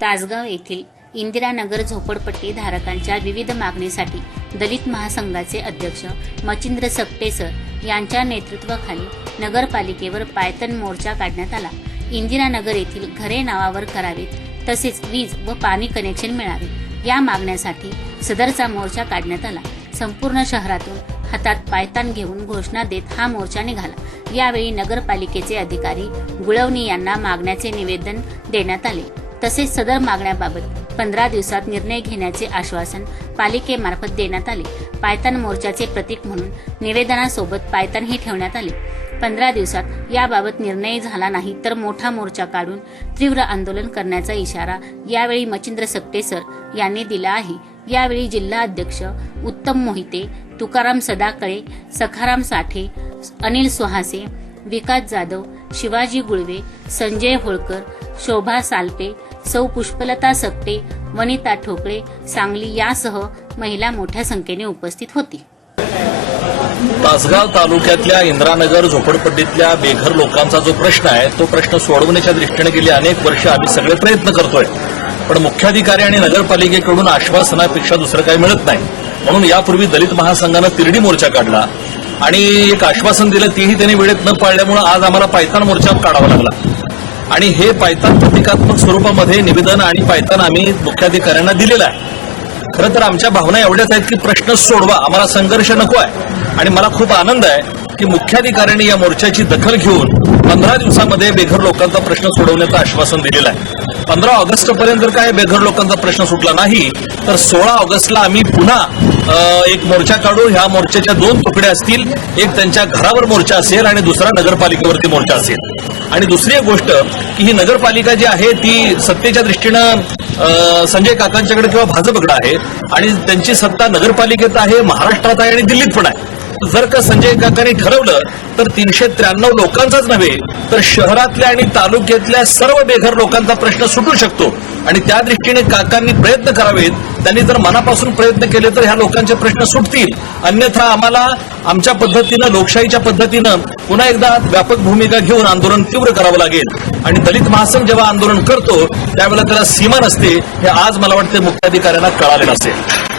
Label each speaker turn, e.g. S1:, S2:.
S1: तासगाव येथील इंदिरानगर झोपडपट्टी धारकांच्या विविध मागणीसाठी दलित महासंघाचे अध्यक्ष मचिंद्र सकटे सर यांच्या नेतृत्वाखाली नगरपालिकेवर पायतन मोर्चा काढण्यात आला. इंदिरानगर येथील घरे नावावर करावीत तसेच वीज व पाणी कनेक्शन मिळावे या मागण्यासाठी सदरचा मोर्चा काढण्यात आला. संपूर्ण शहरातून हातात पायतान घेऊन घोषणा देत हा मोर्चा निघाला. यावेळी नगरपालिकेचे अधिकारी गुळवणी यांना मागण्याचे निवेदन देण्यात आले. तसेच सदर मागण्याबाबत पंधरा दिवसात निर्णय घेण्याचे आश्वासन पालिकेमार्फत देण्यात आले. पायतान मोर्चाचे प्रतीक म्हणून निवेदनासोबत पायतानही ठेवण्यात आले. पंधरा दिवसात याबाबत निर्णय झाला नाही तर मोठा मोर्चा काढून तीव्र आंदोलन करण्याचा इशारा यावेळी मचिंद्र सकटे सर यांनी दिला आहे. यावेळी जिल्हा अध्यक्ष उत्तम मोहिते तुकाराम सदाकळे सखाराम साठे अनिल सुहासे विकास जाधव शिवाजी गुळवे संजय होळकर शोभा सालपे सौ पुष्पलता सकटे वनिता ठोकळे सांगली यासह महिला मोठ्या संख्येने उपस्थित होती.
S2: तासगाव तालुक्यातल्या इंद्रानगर झोपडपट्टीतल्या बेघर लोकांचा जो प्रश्न आहे तो प्रश्न सोडवण्याच्या दृष्टीने गेली अनेक वर्ष आम्ही सगळे प्रयत्न करतोय. पण मुख्याधिकारी आणि नगरपालिकेकडून आश्वासनापेक्षा दुसरं काही मिळत नाही. म्हणून यापूर्वी दलित महासंघानं तिरडी मोर्चा काढला. आणि एक आश्वासन दिलं तेही त्यांनी वेळेत न पाळल्यामुळे आज आम्हाला पायथान मोर्चा काढावा लागला. आणि हे पायथान प्रतिकात्मक स्वरूपामध्ये निवेदन आणि पायथान आम्ही मुख्याधिकाऱ्यांना दिलेलं आहे. खरं तर आमच्या भावना एवढ्याच आहेत की प्रश्न सोडवा आम्हाला संघर्ष नको आहे. आणि मला खूप आनंद आहे की मुख्याधिकाऱ्यांनी या मोर्चाची दखल घेऊन पंधरा दिवसामध्ये बेघर लोकांचा प्रश्न सोडवण्याचं आश्वासन दिलेलं आहे. पंधरा ऑगस्ट पर्यंत जर काय बेघर लोकांचा प्रश्न सुटला नाही तर सोळा ऑगस्टला आम्ही पुन्हा एक मोर्चा काढू ह्या मोर्चाच्या दोन तुकड्या असतील. एक त्यांच्या घरावर मोर्चा असेल आणि दुसरा नगरपालिकेवरती मोर्चा असेल. आणि दुसरी एक गोष्ट की ही नगरपालिका जी आहे ती सत्तेच्या दृष्टीनं संजय काकांच्याकडे किंवा भाजपकडे आहे. आणि त्यांची सत्ता नगरपालिकेत आहे महाराष्ट्रात आहे आणि दिल्लीत पण आहे. जर का संजय काकांनी ठरवलं तर तीनशे त्र्याण्णव लोकांचाच नव्हे तर शहरातल्या आणि तालुक्यातल्या सर्व बेघर लोकांचा प्रश्न सुटू शकतो. आणि त्या दृष्टीने काकांनी प्रयत्न करावेत. त्यांनी जर मनापासून प्रयत्न केले तर ह्या लोकांचे प्रश्न सुटतील. अन्यथा आम्हाला आमच्या पद्धतीनं लोकशाहीच्या पद्धतीनं पुन्हा एकदा व्यापक भूमिका घेऊन आंदोलन तीव्र करावं लागेल. आणि दलित महासंघ जेव्हा आंदोलन करतो त्यावेळेला त्याला सीमा नसते हे आज मला वाटते मुख्याधिकाऱ्यांना कळालेलं असेल.